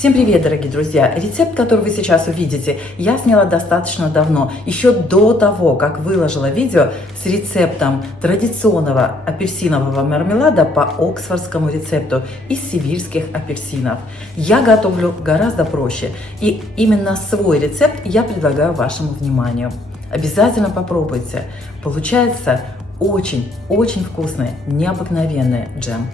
Всем привет, дорогие друзья! Рецепт, который вы сейчас увидите, я сняла достаточно давно, еще до того, как выложила видео с рецептом традиционного апельсинового мармелада по оксфордскому рецепту из сибирских апельсинов. Я готовлю гораздо проще, и именно свой рецепт я предлагаю вашему вниманию. Обязательно попробуйте. Получается очень вкусный, необыкновенный джем.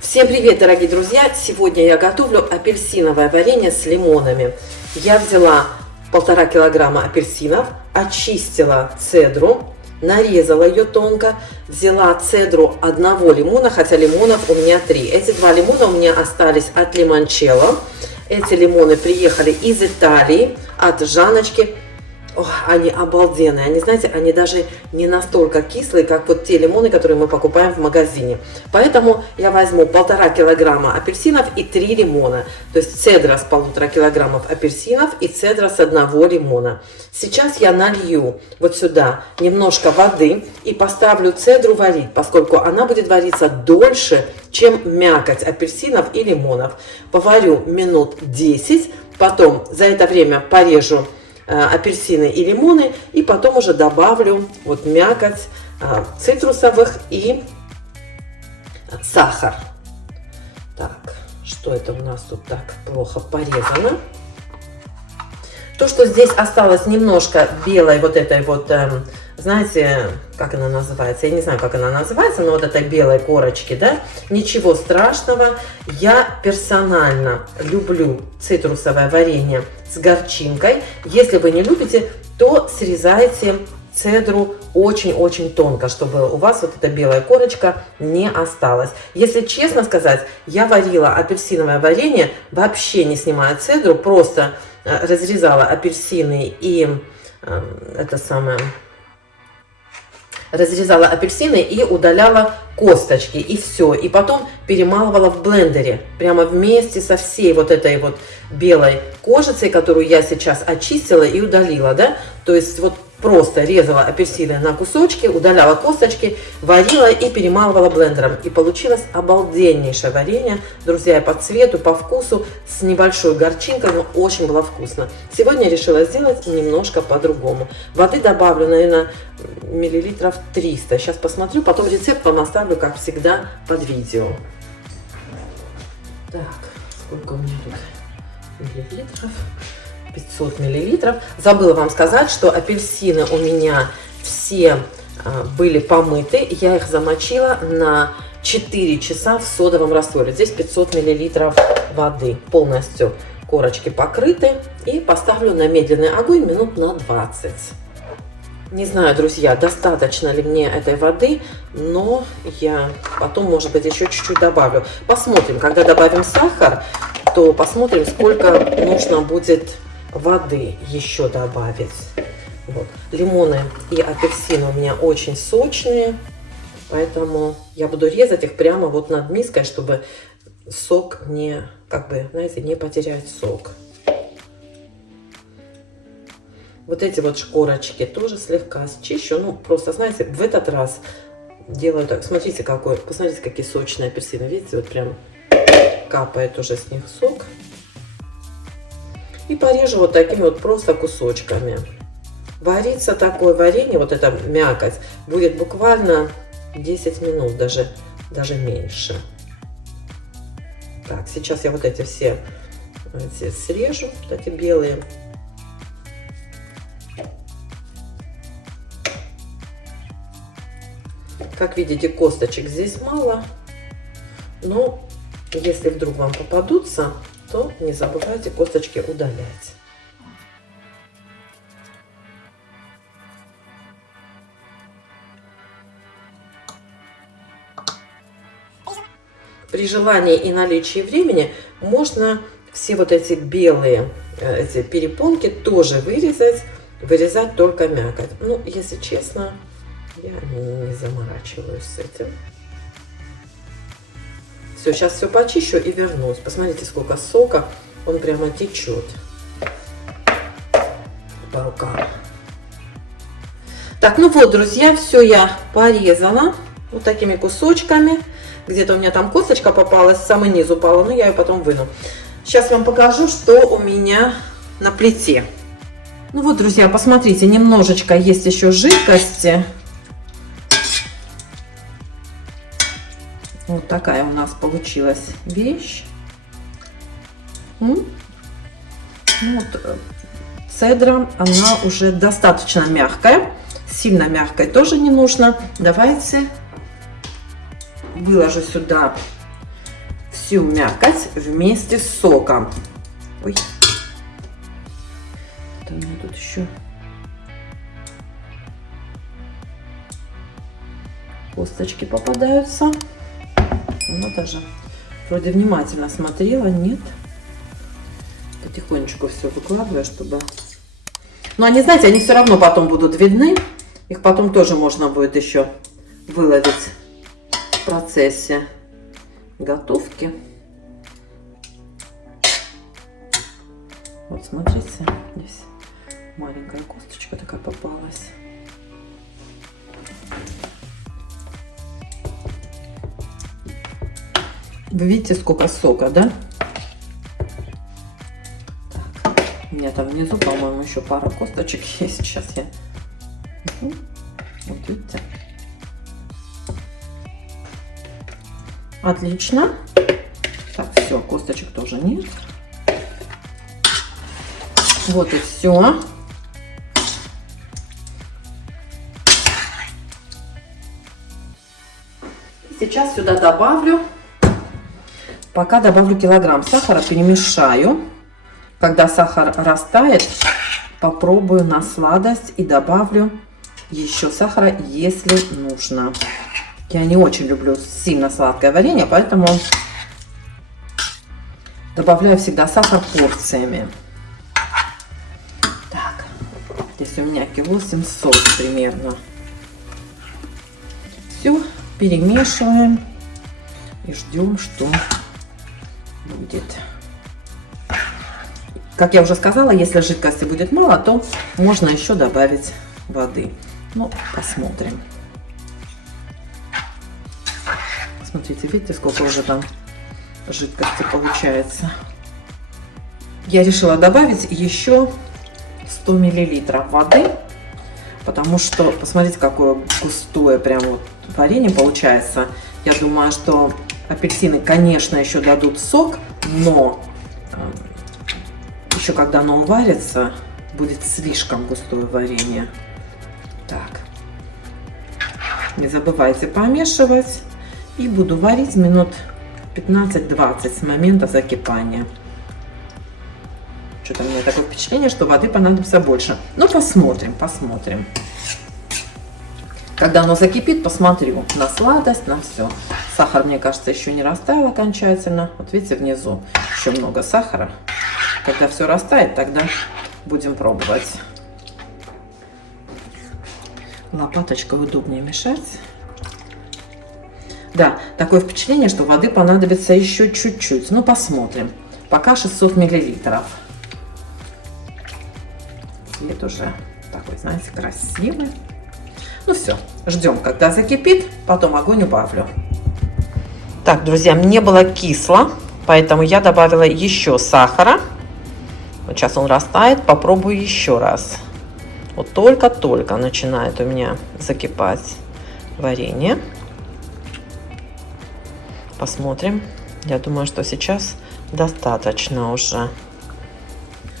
Всем привет, дорогие друзья! Сегодня я готовлю апельсиновое варенье с лимонами. Я взяла 1,5 килограмма апельсинов, очистила цедру, нарезала ее тонко, взяла цедру одного лимона, хотя лимонов у меня 3. Эти 2 лимона у меня остались от лимончелло. Эти лимоны приехали из Италии, от Жанночки. Ох, они обалденные, они, знаете, они даже не настолько кислые, как вот те лимоны, которые мы покупаем в магазине. Поэтому я возьму 1,5 килограмма апельсинов и 3 лимона. То есть цедра с 1,5 килограммов апельсинов и цедра с 1 лимона. Сейчас я налью вот сюда немножко воды и поставлю цедру варить, поскольку она будет вариться дольше, чем мякоть апельсинов и лимонов. Поварю минут 10, потом за это время порежу апельсины и лимоны, и потом уже добавлю вот мякоть цитрусовых и сахар. Так, что это у нас тут так плохо порезано? То, что здесь осталось немножко белой вот этой вот, знаете, как она называется? Я не знаю, как она называется, но вот этой белой корочки, да? Ничего страшного. Я персонально люблю цитрусовое варенье с горчинкой. Если вы не любите, то срезайте цедру очень тонко, чтобы у вас вот эта белая корочка не осталась. Если честно сказать, я варила апельсиновое варенье, вообще не снимая цедру, просто разрезала апельсины и разрезала апельсины и удаляла косточки, и все. И потом перемалывала в блендере, прямо вместе со всей вот этой вот белой кожицей, которую я сейчас очистила и удалила, да. То есть вот просто резала апельсины на кусочки, удаляла косточки, варила и перемалывала блендером. И получилось обалденнейшее варенье, друзья, по цвету, по вкусу, с небольшой горчинкой, но очень было вкусно. Сегодня я решила сделать немножко по-другому. Воды добавлю, наверное, миллилитров 300. Сейчас посмотрю, потом рецепт вам оставлю, как всегда, под видео. Так, сколько у меня тут миллилитров? 500 миллилитров. Забыла вам сказать, что апельсины у меня все были помыты. Я их замочила на 4 часа в содовом растворе. Здесь 500 миллилитров воды. Полностью корочки покрыты. И поставлю на медленный огонь минут на 20. Не знаю, друзья, достаточно ли мне этой воды, но я потом, может быть, еще чуть-чуть добавлю. Посмотрим, когда добавим сахар, то посмотрим, сколько нужно будет воды еще добавить. Вот. Лимоны и апельсины у меня очень сочные, поэтому я буду резать их прямо вот над миской, чтобы сок не, как бы, знаете, не потерять сок. Вот эти вот шкорочки тоже слегка счищу. Ну, просто, знаете, в этот раз делаю так. Смотрите, посмотрите, какие сочные апельсины. Видите, вот прям капает уже с них сок. И порежу вот такими вот просто кусочками. Варится такое варенье, вот эта мякоть, будет буквально 10 минут, даже меньше. Так, сейчас я вот эти все срежу, вот эти белые. Как видите, косточек здесь мало, но если вдруг вам попадутся, то не забывайте косточки удалять. При желании и наличии времени можно все вот эти белые эти перепонки тоже вырезать только мякоть. Ну, если честно, я не заморачиваюсь с этим. Все, сейчас все почищу и вернусь. Посмотрите, сколько сока, он прямо течет по рукам. Так, ну вот, друзья, все я порезала вот такими кусочками. Где-то у меня там косточка попалась, в самый низ упала, но я ее потом выну. Сейчас вам покажу, что у меня на плите. Ну вот, друзья, посмотрите, немножечко есть еще жидкости. Вот такая у нас получилась вещь. Ну, вот, цедра, она уже достаточно мягкая. Сильно мягкой тоже не нужно. Давайте выложу сюда всю мякоть вместе с соком. Ой. Это у меня тут еще косточки попадаются. Она даже вроде внимательно смотрела, нет. Потихонечку все выкладываю, чтобы... Но они, знаете, они все равно потом будут видны. Их потом тоже можно будет еще выловить в процессе готовки. Вот смотрите, здесь маленькая косточка такая попалась. Вы видите, сколько сока, да? Так, у меня там внизу, по-моему, еще пара косточек есть. Сейчас я... Вот видите? Отлично. Так, все, косточек тоже нет. Вот и все. Сейчас сюда добавлю, пока добавлю килограмм сахара, перемешаю. Когда сахар растает, попробую на сладость и добавлю еще сахара, если нужно. Я не очень люблю сильно сладкое варенье, поэтому добавляю всегда сахар порциями. Так, здесь у меня кило 700 примерно. Все, перемешиваем и ждем, что будет. Как я уже сказала, если жидкости будет мало, то можно еще добавить воды. Ну, посмотрим. Смотрите, видите, сколько уже там жидкости получается. Я решила добавить еще 100 мл воды, потому что, посмотрите, какое густое прям вот варенье получается. Я думаю, что апельсины, конечно, еще дадут сок, но еще когда оно уварится, будет слишком густое варенье. Так, не забывайте помешивать. И буду варить минут 15-20 с момента закипания. Что-то у меня такое впечатление, что воды понадобится больше. Но посмотрим, посмотрим. Когда оно закипит, посмотрю на сладость, на все. Сахар, мне кажется, еще не растаял окончательно. Вот видите, внизу еще много сахара. Когда все растает, тогда будем пробовать. Лопаточкой удобнее мешать. Да, такое впечатление, что воды понадобится еще чуть-чуть. Ну, посмотрим. Пока 600 миллилитров. Цвет уже такой, знаете, красивый. Ну все, ждем, когда закипит, потом огонь убавлю. Так, друзья, мне было кисло. Поэтому я добавила еще сахара. Вот сейчас он растает, попробую еще раз. Вот только-только начинает у меня закипать варенье. Посмотрим. Я думаю, что сейчас достаточно уже.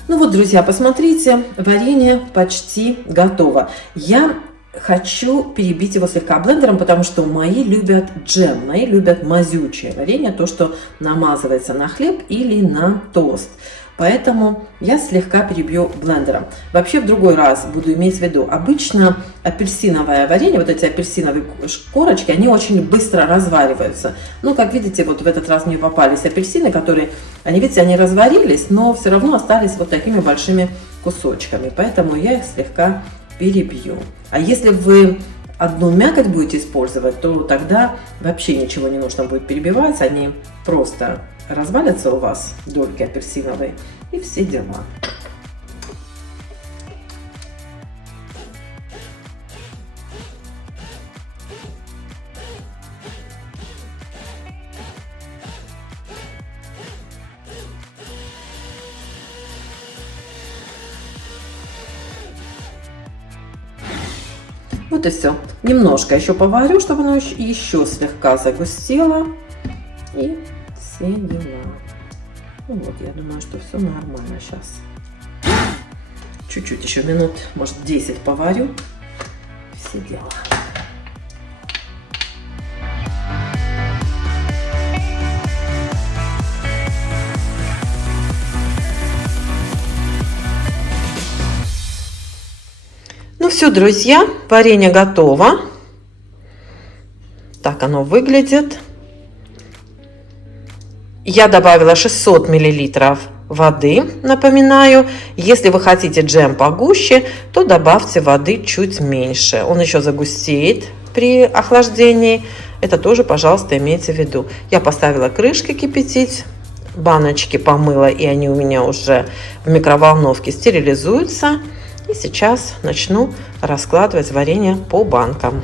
Ну вот, друзья, посмотрите, варенье почти готово. Я хочу перебить его слегка блендером, потому что мои любят джем, мои любят мазючее варенье, то, что намазывается на хлеб или на тост. Поэтому я слегка перебью блендером. Вообще в другой раз буду иметь в виду, обычно апельсиновое варенье, вот эти апельсиновые корочки, они очень быстро развариваются. Ну, как видите, вот в этот раз мне попались апельсины, которые, они, видите, они разварились, но все равно остались вот такими большими кусочками. Поэтому я их слегка перебью. А если вы одну мякоть будете использовать, то тогда вообще ничего не нужно будет перебивать, они просто развалятся у вас, дольки апельсиновые, и все дела. Вот и все. Немножко еще поварю, чтобы оно еще слегка загустело. И все дела. Ну вот, я думаю, что все нормально сейчас. Чуть-чуть еще минут, может, 10 поварю. Все дела. Ну все, друзья, варенье готово. Так оно выглядит. Я добавила 600 мл воды, напоминаю. Если вы хотите джем погуще, то добавьте воды чуть меньше. Он еще загустеет при охлаждении. Это тоже, пожалуйста, имейте в виду. Я поставила крышки кипятить, баночки помыла, и они у меня уже в микроволновке стерилизуются. И сейчас начну раскладывать варенье по банкам.